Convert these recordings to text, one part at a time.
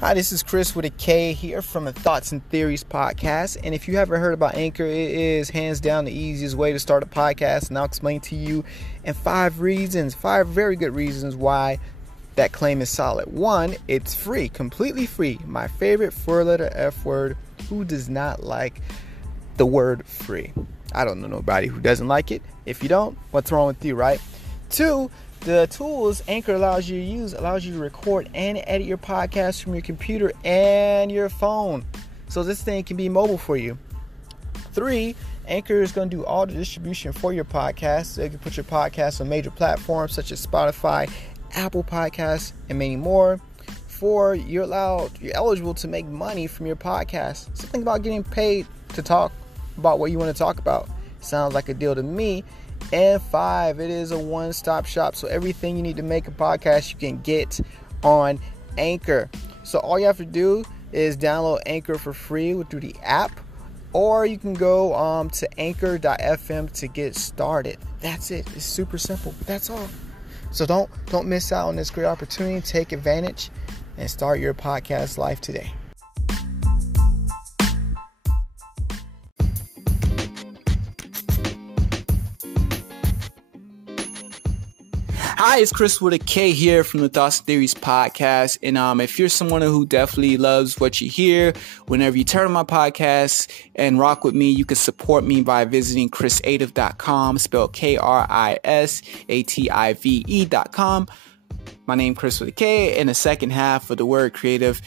Hi, this is Chris with a K here from the Thoughts and Theories podcast. And if you haven't heard about Anchor, it is hands down the easiest way to start a podcast. And I'll explain to you in five very good reasons why that claim is solid. One, it's free, completely free. My favorite four-letter F word. Who does not like the word free? I don't know nobody who doesn't like it. If you don't, what's wrong with you, right? Two, the tools Anchor allows you to use allows you to record and edit your podcast from your computer and your phone. So this thing can be mobile for you. Three, Anchor is going to do all the distribution for your podcast. So you can put your podcast on major platforms such as Spotify, Apple Podcasts, and many more. Four, you're eligible to make money from your podcast. So think about getting paid to talk about what you want to talk about. Sounds like a deal to me. And five, it is a one-stop shop. So everything you need to make a podcast, you can get on Anchor. So all you have to do is download Anchor for free through the app. Or you can go to anchor.fm to get started. That's it. It's super simple. That's all. So don't miss out on this great opportunity. Take advantage and start your podcast life today. Hi, it's Chris with a K here from the Thoughts and Theories podcast. And if you're someone who definitely loves what you hear, whenever you turn on my podcast and rock with me, you can support me by visiting chrisative.com, spelled KRISATIVE.com. My name is Chris with a K, and the second half of the word creative,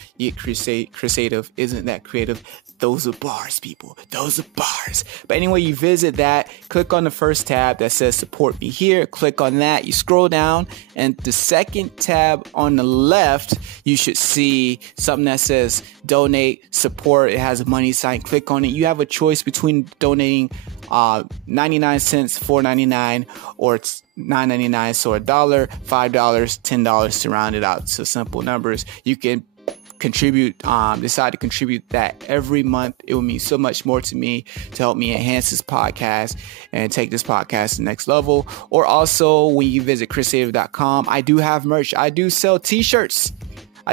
creative isn't that creative. Those are bars, people. Those are bars. But anyway, you visit that, click on the first tab that says support me here. Click on that. You scroll down, and the second tab on the left, you should see something that says donate, support. It has a money sign. Click on it. You have a choice between donating 99 cents, $4.99, or it's $9.99, so $1, $5, $10 to round it out to simple numbers. You can contribute, decide to contribute that every month. It will mean so much more to me to help me enhance this podcast and take this podcast to the next level. Or also, when you visit chrisative.com, I do have merch. I do sell t-shirts.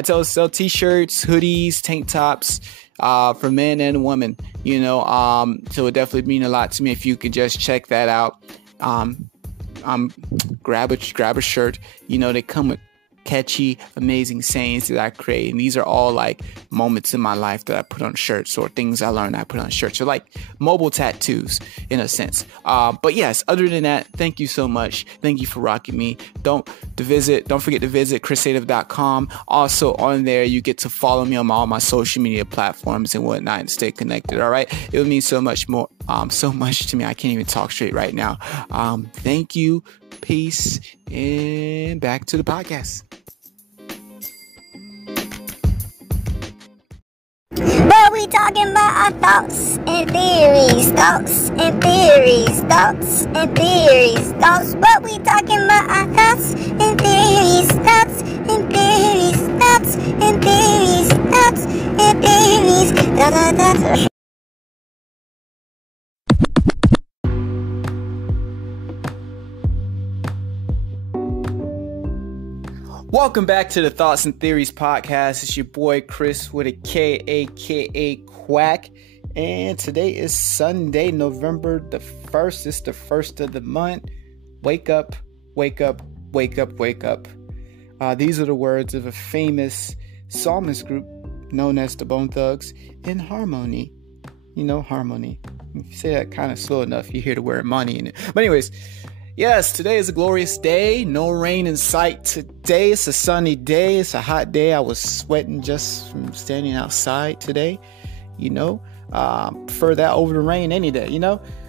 Sell t-shirts, hoodies, tank tops, for men and women, so it definitely mean a lot to me if you could just check that out. Grab a shirt. They come with catchy, amazing sayings that I create, and these are all like moments in my life that I put on shirts, or things I learned I put on shirts, or like mobile tattoos in a sense. But yes, other than that, thank you so much. Thank you for rocking me. Don't forget to visit chrisative.com. Also on there, you get to follow me on all my social media platforms and whatnot and stay connected. All right, it would mean so much more, so much to me. I can't even talk straight right now. Thank you. Peace, and back to the podcast. But we talking about our thoughts and theories, thoughts and theories, thoughts and theories, thoughts. But we talking about our thoughts and theories, thoughts and theories, thoughts and theories, thoughts and theories, thoughts. Welcome back to the Thoughts and Theories podcast. It's your boy Chris with a K, aka Quack. And today is Sunday, November the 1st. It's the first of the month. Wake up, wake up, wake up, wake up. These are the words of a famous psalmist group known as the Bone Thugs in Harmony. Harmony. If you say that kind of slow enough, you hear the word money in it. But anyways, yes, today is a glorious day. No rain in sight today. It's a sunny day. It's a hot day. I was sweating just from standing outside today. Prefer that over the rain any day,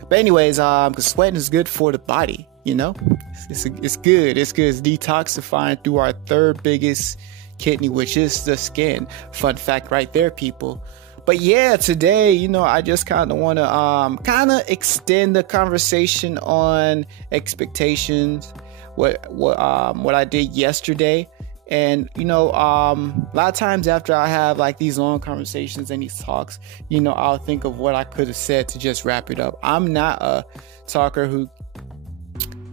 But anyways, because sweating is good for the body, It's good. It's good. It's detoxifying through our third biggest kidney, which is the skin. Fun fact right there, people. But yeah, today, I just kind of want to extend the conversation on expectations, what I did yesterday. And, a lot of times after I have like these long conversations and these talks, I'll think of what I could have said to just wrap it up. I'm not a talker who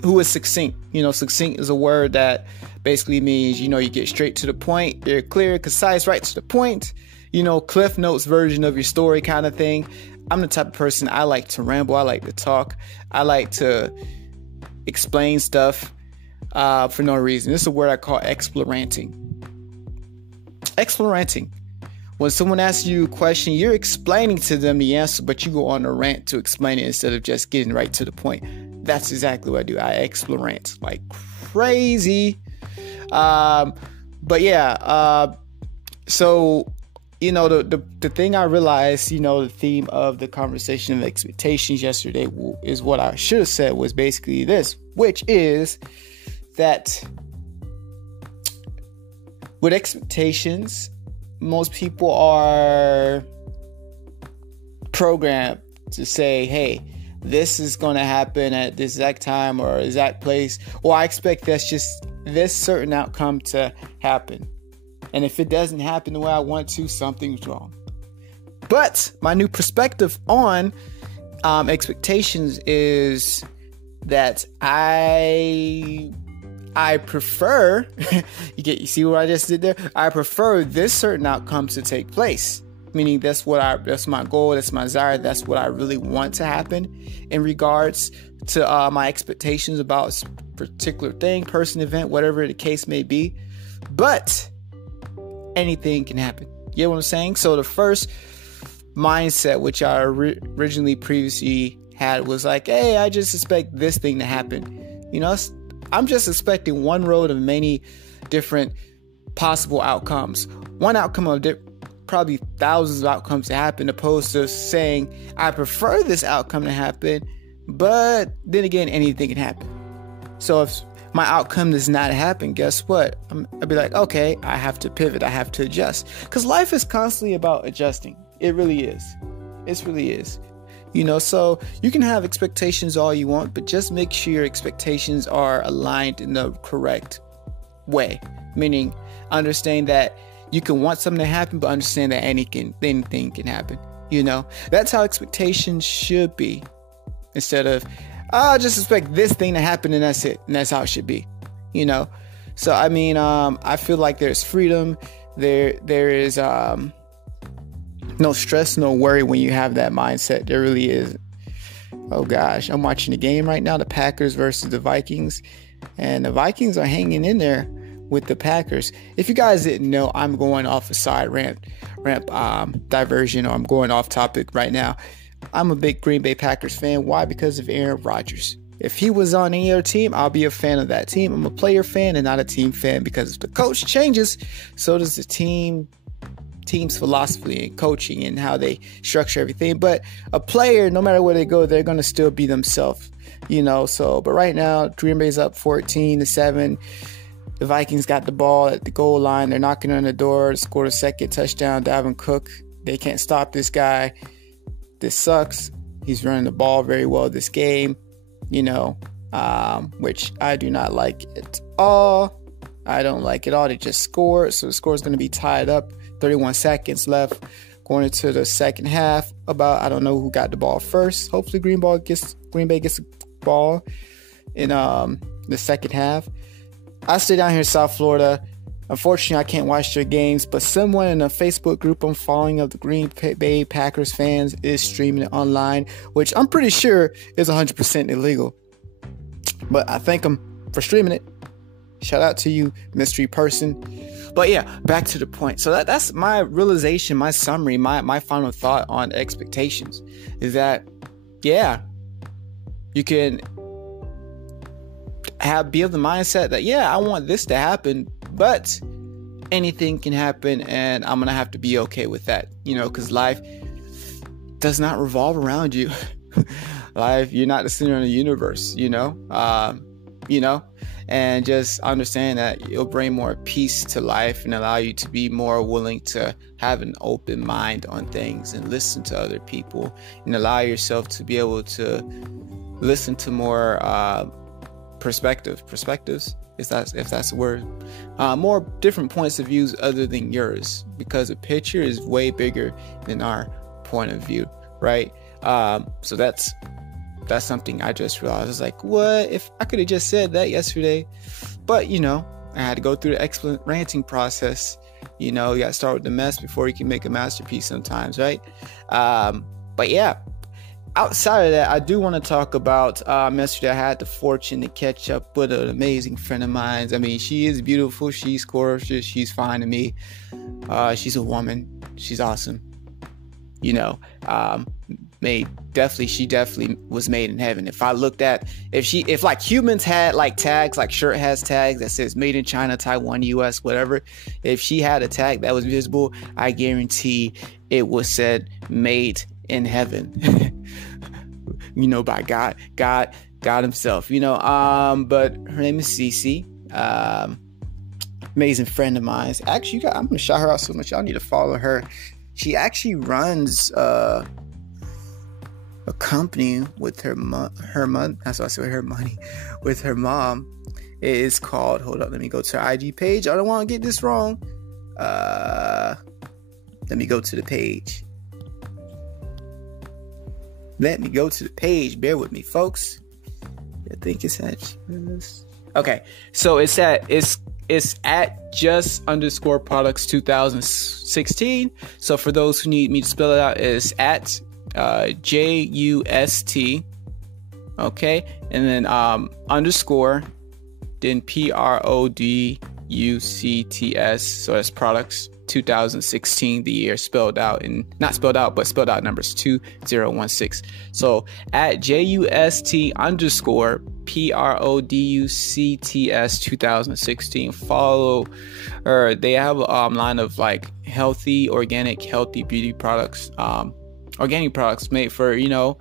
who is succinct. Succinct is a word that basically means, you get straight to the point. You're clear, concise, right to the point. Cliff Notes version of your story kind of thing. I'm the type of person, I like to ramble. I like to talk. I like to explain stuff for no reason. This is a word I call exploranting. Exploranting. When someone asks you a question, you're explaining to them the answer, but you go on a rant to explain it instead of just getting right to the point. That's exactly what I do. I explorant like crazy. But yeah, so, the thing I realized, the theme of the conversation of expectations yesterday is what I should have said was basically this, which is that with expectations, most people are programmed to say, hey, this is going to happen at this exact time or exact place, or I expect that's just this certain outcome to happen. And if it doesn't happen the way I want to, something's wrong. But my new perspective on expectations is that I prefer, you see what I just did there? I prefer this certain outcome to take place. Meaning that's my goal, that's my desire, that's what I really want to happen in regards to my expectations about a particular thing, person, event, whatever the case may be. But anything can happen. You know what I'm saying? So the first mindset, which I originally previously had, was like, hey, I just expect this thing to happen. I'm just expecting one road of many different possible outcomes. One outcome of probably thousands of outcomes to happen, opposed to saying, I prefer this outcome to happen, but then again, anything can happen. So if my outcome does not happen, guess what? I'll be like, okay, I have to pivot. I have to adjust. Because life is constantly about adjusting. It really is. It really is. So you can have expectations all you want, but just make sure your expectations are aligned in the correct way. Meaning, understand that you can want something to happen, but understand that anything can happen. That's how expectations should be. Instead of, I just expect this thing to happen and that's it. And that's how it should be. So, I feel like there's freedom. There is no stress, no worry when you have that mindset. There really is. Oh gosh, I'm watching the game right now, the Packers versus the Vikings. And the Vikings are hanging in there with the Packers. If you guys didn't know, I'm going off a side ramp diversion, or I'm going off topic right now. I'm a big Green Bay Packers fan. Why? Because of Aaron Rodgers. If he was on any other team, I'll be a fan of that team. I'm a player fan and not a team fan, because if the coach changes, so does the team's philosophy and coaching and how they structure everything. But a player, no matter where they go, they're going to still be themselves, but right now Green Bay's up 14-7. The Vikings got the ball at the goal line. They're knocking on the door. Scored a second touchdown. Dalvin Cook. They can't stop this guy. This sucks. He's running the ball very well this game, which I do not like at all. I don't like it all. They just scored. So the score is going to be tied up. 31 seconds left going into the second half. I don't know who got the ball first. Hopefully Green Bay gets the ball in the second half. I stay down here in South Florida. Unfortunately, I can't watch their games, but someone in a Facebook group I'm following of the Green Bay Packers fans is streaming it online, which I'm pretty sure is 100% illegal. But I thank them for streaming it. Shout out to you, mystery person. But yeah, back to the point. So that's my realization, my summary, my final thought on expectations is that, yeah, you can be of the mindset that, yeah, I want this to happen, but anything can happen and I'm going to have to be okay with that, because life does not revolve around you. Life, you're not the center of the universe, and just understand that it'll bring more peace to life and allow you to be more willing to have an open mind on things and listen to other people and allow yourself to be able to listen to more perspectives, if that's a word, more different points of views other than yours, because a picture is way bigger than our point of view, right? So that's that's something I just realized. I was like, what? If I could have just said that yesterday. But, I had to go through the excellent ranting process. You got to start with the mess before you can make a masterpiece sometimes, right? But yeah, outside of that, I do want to talk about yesterday I had the fortune to catch up with an amazing friend of mine. I mean, she is beautiful. She's gorgeous. She's fine to me. She's a woman. She's awesome. She definitely was made in heaven. If I looked at, if like humans had like tags, like shirt has tags that says made in China, Taiwan, US, whatever. If she had a tag that was visible, I guarantee it was said made in heaven, by God himself, but her name is Cece, amazing friend of mine. Actually, I'm going to shout her out so much. Y'all need to follow her. She actually runs, a company with her mom. That's why I say her money with her mom. It is called. Hold up, let me go to her IG page. I don't want to get this wrong. Let me go to the page. Bear with me, folks. I think it's at. Okay, so it's at just_products 2016. So for those who need me to spell it out, it's at JUST, okay, and then underscore, then PRODUCTS, so that's products 2016, the year spelled out, and not spelled out, but spelled out numbers 2016. So at JUST underscore PRODUCTS 2016, follow her. They have a line of like organic healthy beauty products, organic products made for the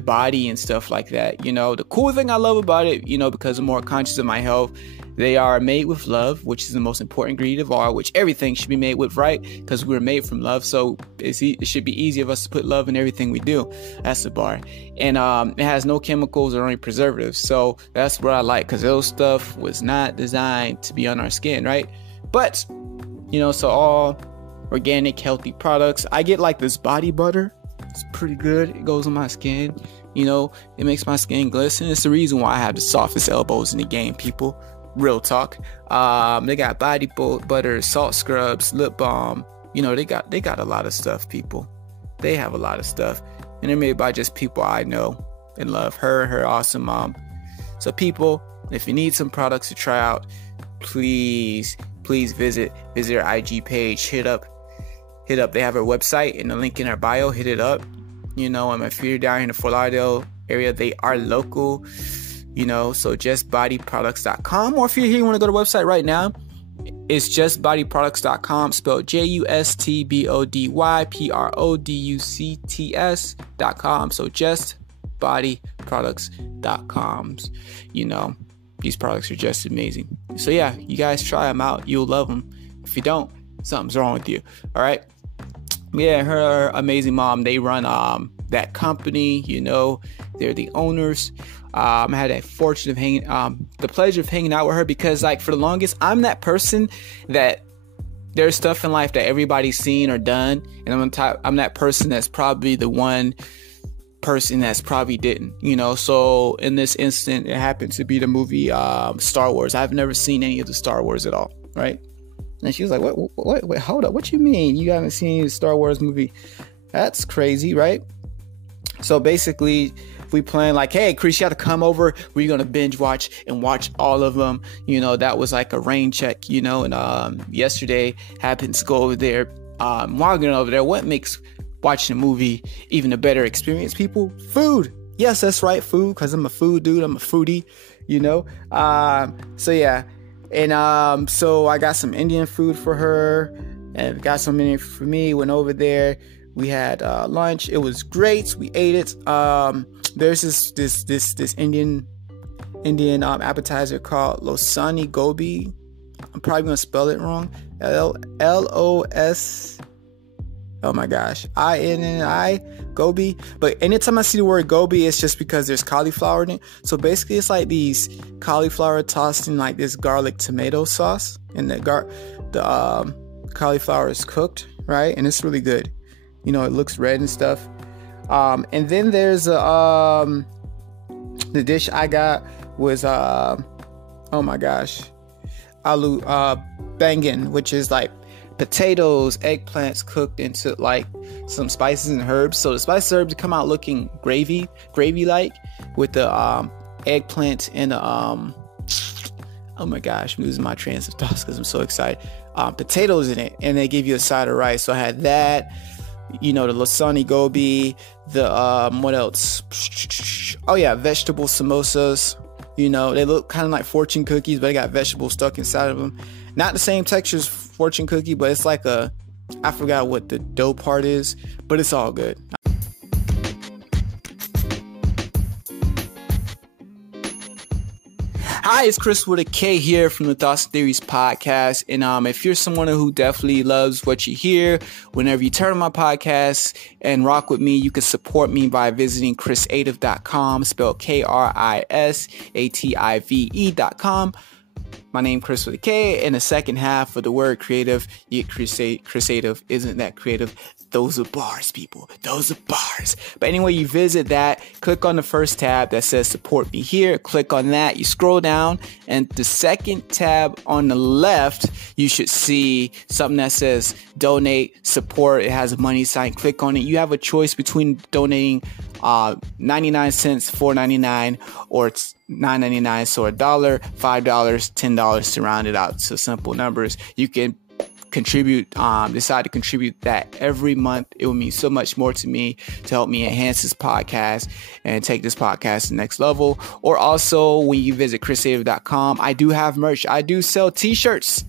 body and stuff like that. The cool thing I love about it, because I'm more conscious of my health, they are made with love, which is the most important ingredient of all, which everything should be made with, right? Because we're made from love, so it should be easy of us to put love in everything we do. That's the bar. And it has no chemicals or any preservatives, so that's what I like, because those stuff was not designed to be on our skin, right? But so all organic healthy products. I get like this body butter. It's pretty good. It goes on my skin. It makes my skin glisten. It's the reason why I have the softest elbows in the game, people. Real talk. They got body butter, salt scrubs, lip balm. They got a lot of stuff, people. They have a lot of stuff, and they're made by just people I know and love. Her awesome mom. So people, if you need some products to try out, please visit her IG page. Hit up. They have her website and the link in her bio. Hit it up. And if you're down in the Fort Lauderdale area, they are local. So justbodyproducts.com. Or if you're here, you want to go to the website right now, it's justbodyproducts.com, spelled JUSTBODYPRODUCTS.com. So justbodyproducts.com. These products are just amazing. So yeah, you guys try them out. You'll love them. If you don't, something's wrong with you. All right. Yeah, her amazing mom, they run that company, they're the owners. I had a fortune of the pleasure of hanging out with her, because like for the longest, I'm that person that there's stuff in life that everybody's seen or done, and I'm that person that's probably the one person that's probably didn't, so in this instant, it happened to be the movie Star Wars. I've never seen any of the Star Wars at all, right? And she was like, wait, hold up. What you mean you haven't seen the Star Wars movie? That's crazy, right? So basically, we plan like, hey, Chris, you got to come over. We're going to binge watch and watch all of them. That was like a rain check, and yesterday happened to go over there. While going over there, what makes watching a movie even a better experience, people? Food. Yes, that's right, food, because I'm a food dude. I'm a foodie, so yeah. And so I got some Indian food for her, and got some Indian food for me. Went over there. We had lunch. It was great. We ate it. There's this Indian appetizer called Losani Gobi. I'm probably gonna spell it wrong. LOS. Oh my gosh, INNI Gobi. But anytime I see the word Gobi, it's just because there's cauliflower in it. So basically, it's like these cauliflower tossed in like this garlic tomato sauce, and the cauliflower is cooked, right? And it's really good. It looks red and stuff. And then there's the dish I got was oh my gosh, aloo bangin, which is like potatoes, eggplants cooked into like some spices and herbs. So the spices and herbs come out looking gravy like, with the eggplant and the oh my gosh, I'm losing my train of thoughts because I'm so excited. Potatoes in it, and they give you a side of rice. So I had that, the lasagna gobi, the what else? Oh yeah, vegetable samosas. They look kind of like fortune cookies, but they got vegetables stuck inside of them. Not the same texture as fortune cookie, but it's like I forgot what the dough part is, but it's all good. Hi, it's Chris with a K here from the Thoughts and Theories podcast. And if you're someone who definitely loves what you hear, whenever you turn on my podcast and rock with me, you can support me by visiting chrisative.com, spelled KRISATIVE.com. My name Chris with a K, and the second half of the word creative, creative isn't that creative. Those are bars, people. Those are bars. But anyway, you visit that, click on the first tab that says support me here. Click on that. You scroll down, and the second tab on the left, you should see something that says donate, support. It has a money sign. Click on it. You have a choice between donating 99 cents, $4.99, or it's $9.99, so $1, $5, $10 to round it out to simple numbers. You can contribute, decide to contribute that every month. It will mean so much more to me to help me enhance this podcast and take this podcast to the next level. Or also, when you visit chrisative.com, I do have merch. I do sell t-shirts.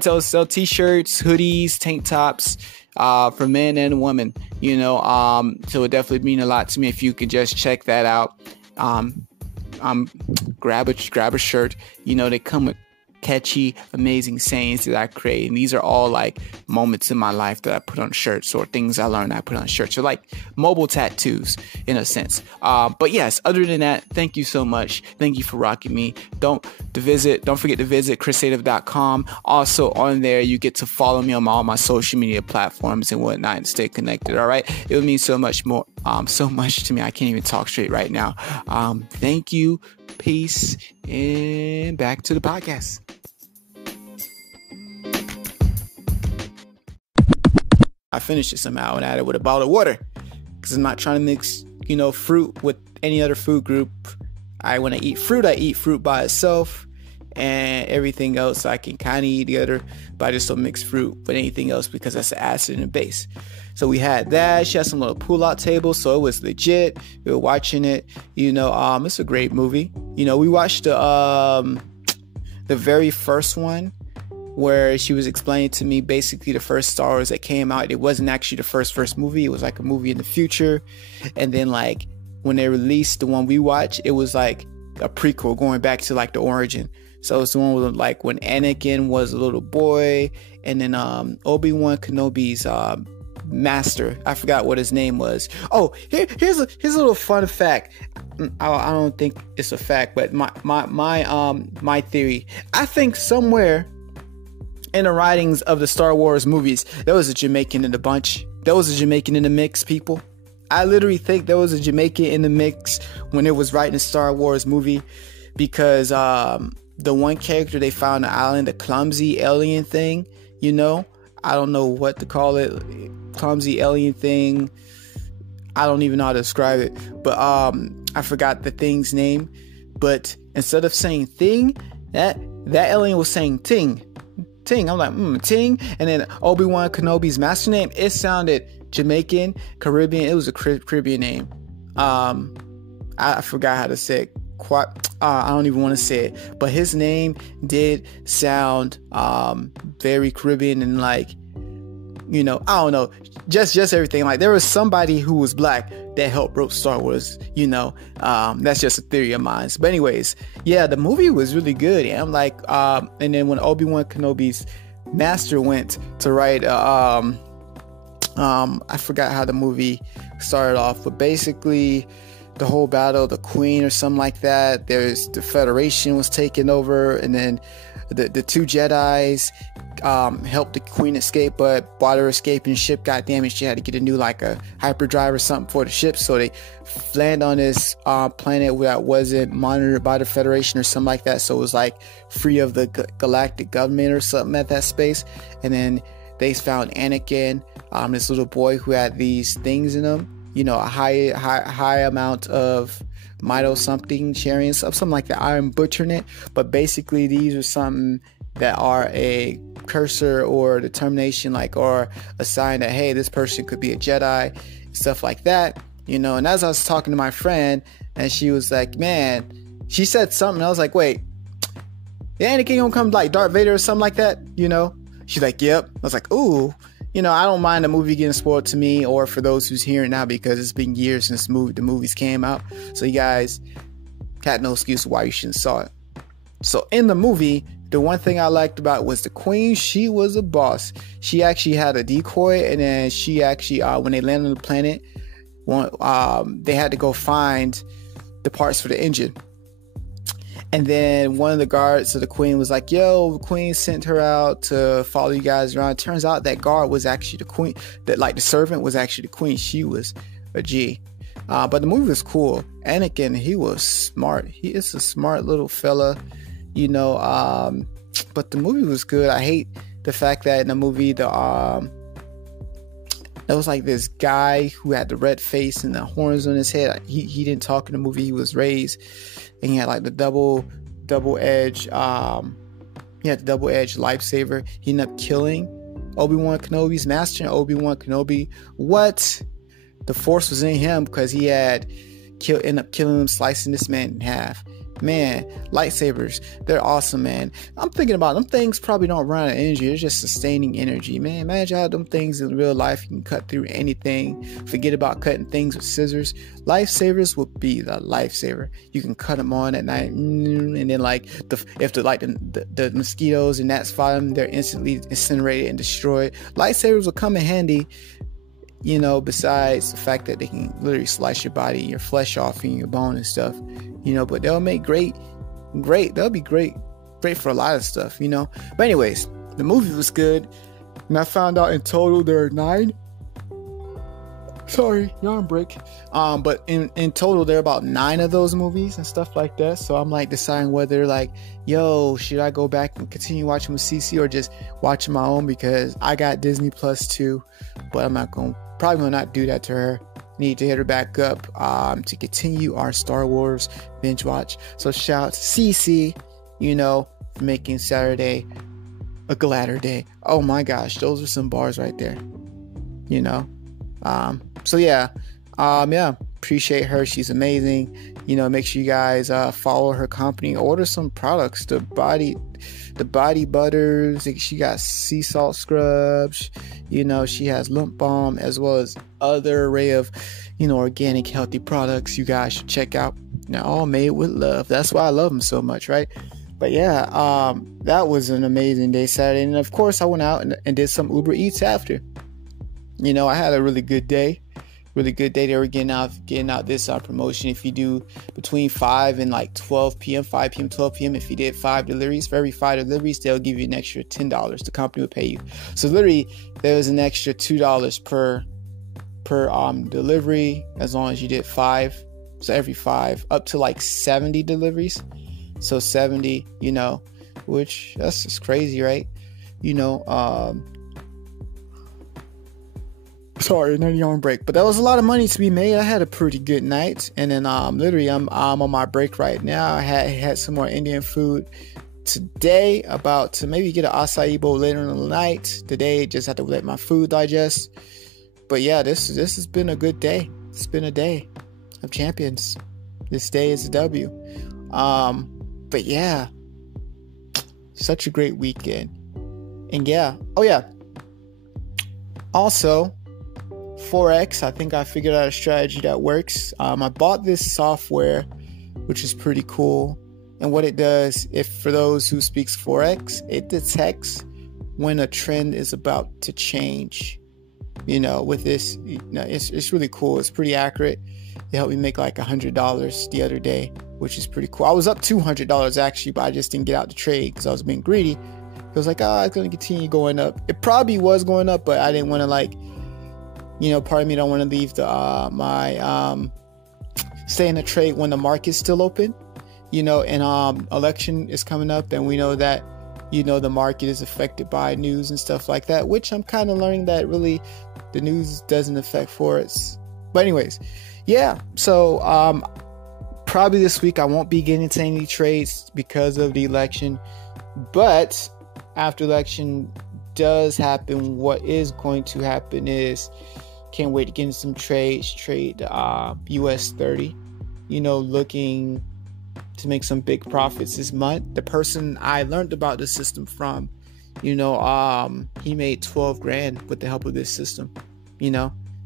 Sell t-shirts, hoodies, tank tops, for men and women, so it definitely mean a lot to me if you could just check that out. Grab a shirt. They come with catchy, amazing sayings that I create, and these are all like moments in my life that I put on shirts, or things I learned I put on shirts, or like mobile tattoos in a sense. But yes, other than that, thank you so much. Thank you for rocking me. Don't forget to visit chrisative.com. Also on there, you get to follow me on all my social media platforms and whatnot and stay connected. All right, it would mean so much more, so much to me. I can't even talk straight right now. Thank you. Peace, and back to the podcast. I finished it somehow and added with a bottle of water because I'm not trying to mix, fruit with any other food group. When I eat fruit by itself, and everything else I can kind of eat together, but I just don't mix fruit with anything else because that's the acid and the base. So we had that. She had some little pull-out tables, so it was legit. We were watching it. It's a great movie. We watched the very first one where she was explaining to me basically the first Star Wars that came out. It wasn't actually the first movie. It was like a movie in the future. And then like when they released the one we watched, it was like a prequel going back to like the origin. So it's the one with like when Anakin was a little boy, and then Obi-Wan Kenobi's master, I forgot what his name was. Oh, here's a little fun fact. I don't think it's a fact, but my theory. I think somewhere in the writings of the Star Wars movies, there was a Jamaican in the bunch. There was a Jamaican in the mix, people. I literally think there was a Jamaican in the mix when it was writing a Star Wars movie, because the one character they found on the island, the clumsy alien thing, I don't know what to call it, clumsy alien thing. I don't even know how to describe it, but I forgot the thing's name. But instead of saying thing, that alien was saying ting. I'm like, ting. And then Obi-Wan Kenobi's master name, it sounded Jamaican, Caribbean. It was a Caribbean name. I forgot how to say it. I don't even want to say it, but his name did sound very Caribbean, and like, I don't know, just everything. Like there was somebody who was black that helped wrote Star Wars, that's just a theory of mine. But anyways, yeah, the movie was really good. And I'm like, and then when Obi-Wan Kenobi's master went to write, I forgot how the movie started off, but basically the whole battle of the Queen or something like that. There's the Federation was taken over, and then the two Jedis helped the Queen escape, but while they were escaping, the ship got damaged. She had to get a new, like a hyperdrive or something for the ship, so they land on this planet that wasn't monitored by the Federation or something like that, so it was like free of the galactic government or something at that space. And then they found Anakin, this little boy who had these things in him, a high amount of mito something sharing something like that. I'm butchering it, but basically these are something that are a cursor or determination, or a sign that, hey, this person could be a Jedi, stuff like that, and as I was talking to my friend, and she was like, man, she said something, I was like, wait, the Anakin gonna come like Darth Vader or something like that, She's like, yep. I was like, ooh, I don't mind the movie getting spoiled to me, or for those who's hearing now, because it's been years since the movies came out. So you guys got no excuse why you shouldn't saw it. So in the movie, the one thing I liked about it was the Queen. She was a boss. She actually had a decoy, and then she actually, when they landed on the planet, they had to go find the parts for the engine. And then one of the guards of the Queen was like, yo, the Queen sent her out to follow you guys around. It turns out that guard was actually the Queen, that the servant was actually the Queen. She was a G. But the movie was cool. Anakin, he was smart. He is a smart little fella, but the movie was good. I hate the fact that in the movie, there was like this guy who had the red face and the horns on his head. He didn't talk in the movie. He was raised, and he had like the double edge. He had the double edge lightsaber. He ended up killing Obi-Wan Kenobi's master. Obi-Wan Kenobi, what? The Force was in him because he had ended up killing him, slicing this man in half. Man, lightsabers, they're awesome, man. I'm thinking about them things probably don't run out of energy. They're just sustaining energy, man. Imagine how them things in real life, you can cut through anything. Forget about cutting things with scissors. Lifesavers will be the lifesaver. You can cut them on at night, and then if the mosquitoes and gnats fight them, they're instantly incinerated and destroyed. Lightsabers will come in handy, besides the fact that they can literally slice your body, your flesh off, and your bone and stuff, but they'll make they'll be great for a lot of stuff, But anyways, the movie was good, and I found out in total there are 9. Sorry, yarn break. But in total there are about 9 of those movies and stuff like that. So I'm like deciding whether yo, should I go back and continue watching with Cece or just watching my own, because I got Disney Plus too, but I'm probably gonna not do that to her. Need to hit her back up to continue our Star Wars binge watch. So shout out to Cece, for making Saturday a gladder day. Oh my gosh, those are some bars right there. So yeah, appreciate her. She's amazing. Make sure you guys follow her company, order some products, the body butters. She got sea salt scrubs, she has lump balm, as well as other array of organic healthy products you guys should check out. Now, all made with love. That's why I love them so much, right? But yeah, that was an amazing day Saturday, and of course I went out and did some Uber Eats after. I had a really good day. They were getting out this promotion. If you do between 5 and 12 p.m., 5 p.m., 12 p.m., if you did 5 deliveries, for every 5 deliveries, they'll give you an extra $10. The company will pay you. So literally, there was an extra $2 per delivery, as long as you did 5. So every 5, up to 70 deliveries. So 70, which that's just crazy, right? Sorry, no yarn break, but that was a lot of money to be made. I had a pretty good night, and then literally I'm on my break right now. I had some more Indian food today, about to maybe get an acai bowl later in the night. Today, just have to let my food digest. But yeah, this has been a good day. It's been a day of champions. This day is a W. But yeah, such a great weekend. And yeah, also Forex, I think I figured out a strategy that works. I bought this software, which is pretty cool. And what it does, for those who speaks Forex, it detects when a trend is about to change. With this, it's really cool. It's pretty accurate. They helped me make like $100 the other day, which is pretty cool. I was up $200 actually, but I just didn't get out the trade because I was being greedy. It was like, it's going to continue going up. It probably was going up, but I didn't want to part of me don't want to leave stay in the trade when the market's still open, and election is coming up, and we know that, the market is affected by news and stuff like that, which I'm kind of learning that really the news doesn't affect Forex. But anyways, yeah, so probably this week I won't be getting into any trades because of the election, but after election does happen, what is going to happen is, can't wait to get into some trades, trade US 30, looking to make some big profits this month. The person I learned about the system from, he made 12 grand with the help of this system,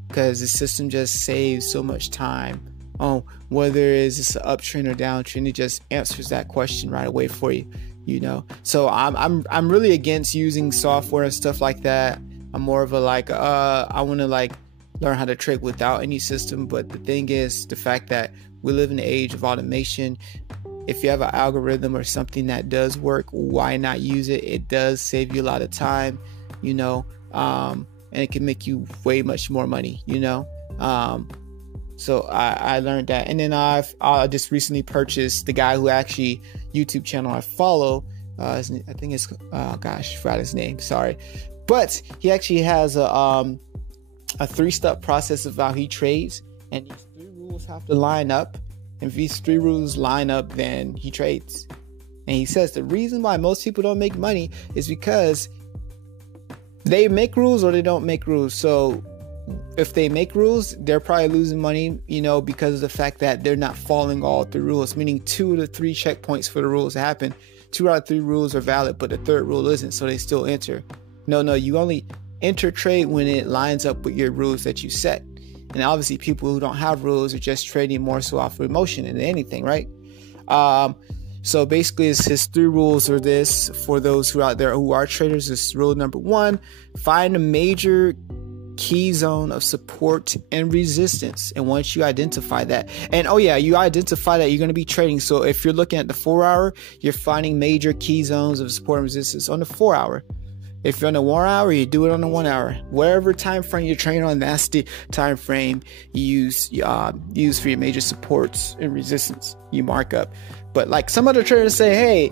because the system just saves so much time on whether it's an uptrend or downtrend. It just answers that question right away for you, So I'm really against using software and stuff like that. I'm more of a I want to learn how to trade without any system. But the thing is, the fact that we live in the age of automation. If you have an algorithm or something that does work, why not use it? It does save you a lot of time, and it can make you way much more money, So I learned that. And then I just recently purchased the guy who actually YouTube channel I follow. I think it's, forgot his name. Sorry. But he actually has a 3-step process of how he trades. And these 3 rules have to line up. And if these 3 rules line up, then he trades. And he says the reason why most people don't make money is because they make rules or they don't make rules. So if they make rules, they're probably losing money, because of the fact that they're not following all 3 rules, meaning 2 to 3 checkpoints for the rules to happen. 2 out of 3 rules are valid, but the 3rd rule isn't, so they still enter. No, you only enter trade when it lines up with your rules that you set. And obviously people who don't have rules are just trading more so off of emotion than anything, right? So basically his 3 rules are this for those who are out there who are traders. Is rule number 1, find a major key zone of support and resistance. And once you identify that, and you identify that, you're going to be trading. So if you're looking at the 4-hour, you're finding major key zones of support and resistance on the 4-hour. If you're on the 1 hour, you do it on the 1 hour. Whatever time frame you're trading on, that's the time frame you use for your major supports and resistance. You mark up. But some other traders say, hey,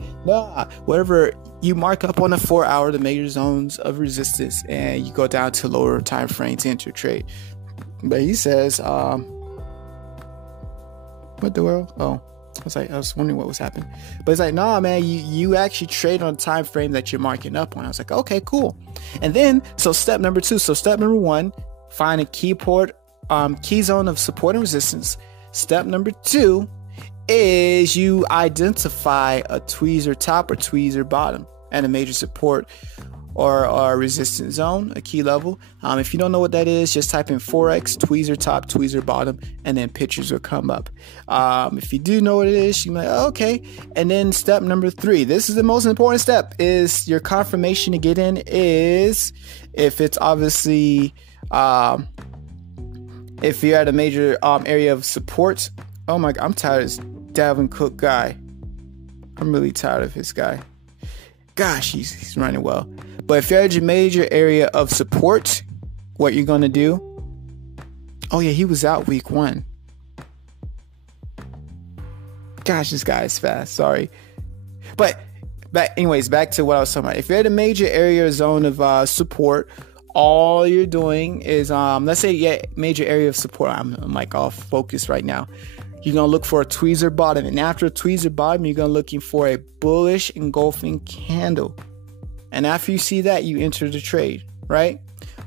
whatever you mark up on the 4-hour, the major zones of resistance, and you go down to lower time frame to enter trade. But he says, what the world? Oh. I was wondering what was happening. But it's nah, man, you actually trade on a time frame that you're marking up on. I was like, okay, cool. And then, step number 2. So step number 1, find a key zone of support and resistance. Step number 2 is you identify a tweezer top or tweezer bottom and a major support or resistance zone, a key level. If you don't know what that is, just type in Forex, tweezer top, tweezer bottom, and then pictures will come up. If you do know what it is, you're like, okay. And then step number 3, this is the most important step, is your confirmation to get in is if it's obviously, if you're at a major area of support. Oh my God, I'm tired of this Dalvin Cook guy. I'm really tired of his guy. Gosh, he's running well. But if you're at your major area of support, what you're going to do... Oh, yeah, he was out week 1. Gosh, this guy is fast. Sorry. But back to what I was talking about. If you're at a major area or zone of support, all you're doing is, let's say, major area of support. I'm off focus right now. You're going to look for a tweezer bottom. And after a tweezer bottom, you're going to looking for a bullish engulfing candle. And after you see that, you enter the trade, right?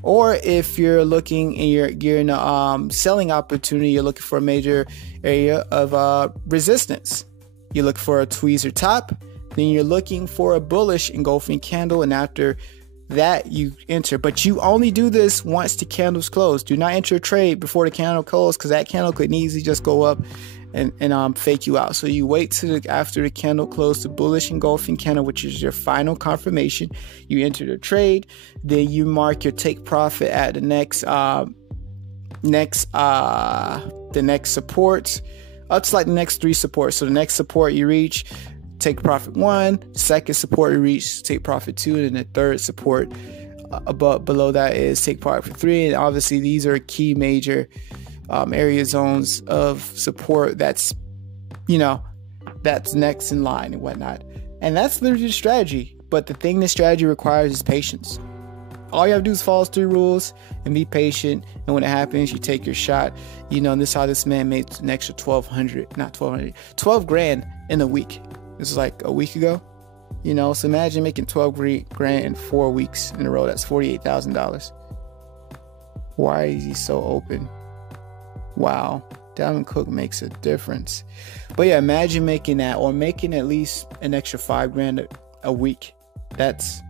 Or if you're looking and you're in a selling opportunity, you're looking for a major area of resistance. You look for a tweezer top, then you're looking for a bullish engulfing candle, and after that you enter. But you only do this once the candle's closed. Do not enter a trade before the candle closes, because that candle could easily just go up and fake you out. So you wait till after the candle closed, the bullish engulfing candle, which is your final confirmation. You enter the trade, then you mark your take profit at the next the next support, up to like the next 3 supports. So the next support you reach, take profit 1. Second support you reach, take profit 2, and the third support below that is take profit 3. And obviously these are key major area zones of support that's next in line and whatnot. And that's literally the strategy. But the thing this strategy requires is patience. All you have to do is follow 3 rules and be patient. And when it happens, you take your shot. And this is how this man made an extra $12 grand in a week. This was like a week ago. So imagine making 12 grand in 4 weeks in a row. That's $48,000. Why is he so open? Wow. Dalvin Cook makes a difference. But yeah, imagine making that, or making at least an extra $5 grand a week. That's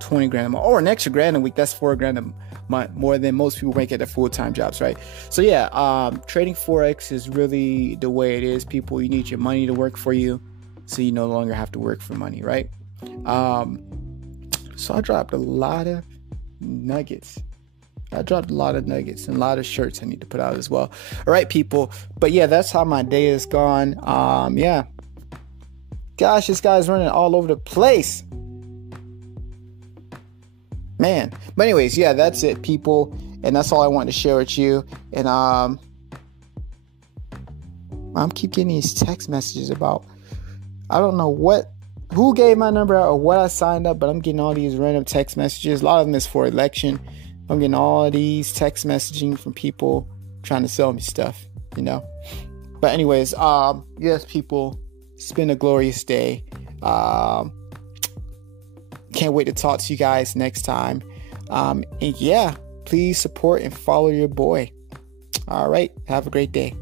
20 grand a month, or an extra grand a week. That's $4 grand a month, more than most people make at their full-time jobs, right? So yeah, trading Forex is really the way it is. People, you need your money to work for you, so you no longer have to work for money, right? So I dropped a lot of nuggets. And a lot of shirts I need to put out as well. All right, people. But yeah, that's how my day has gone. Yeah. Gosh, this guy's running all over the place. Man. But anyways, yeah, that's it, people. And that's all I wanted to share with you. And I'm keep getting these text messages about, I don't know who gave my number out or what I signed up, but I'm getting all these random text messages. A lot of them is for election. I'm getting all these text messaging from people trying to sell me stuff, But anyways, yes, people, it's been a glorious day. Can't wait to talk to you guys next time. And yeah, please support and follow your boy. All right, have a great day.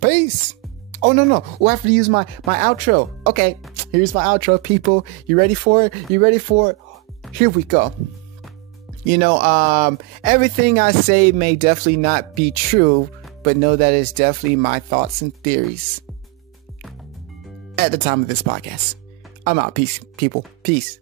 Peace. Oh, no. We'll have to use my outro. Okay, here's my outro, people. You ready for it? Here we go. Everything I say may definitely not be true, but know that it's definitely my thoughts and theories at the time of this podcast. I'm out. Peace, people. Peace.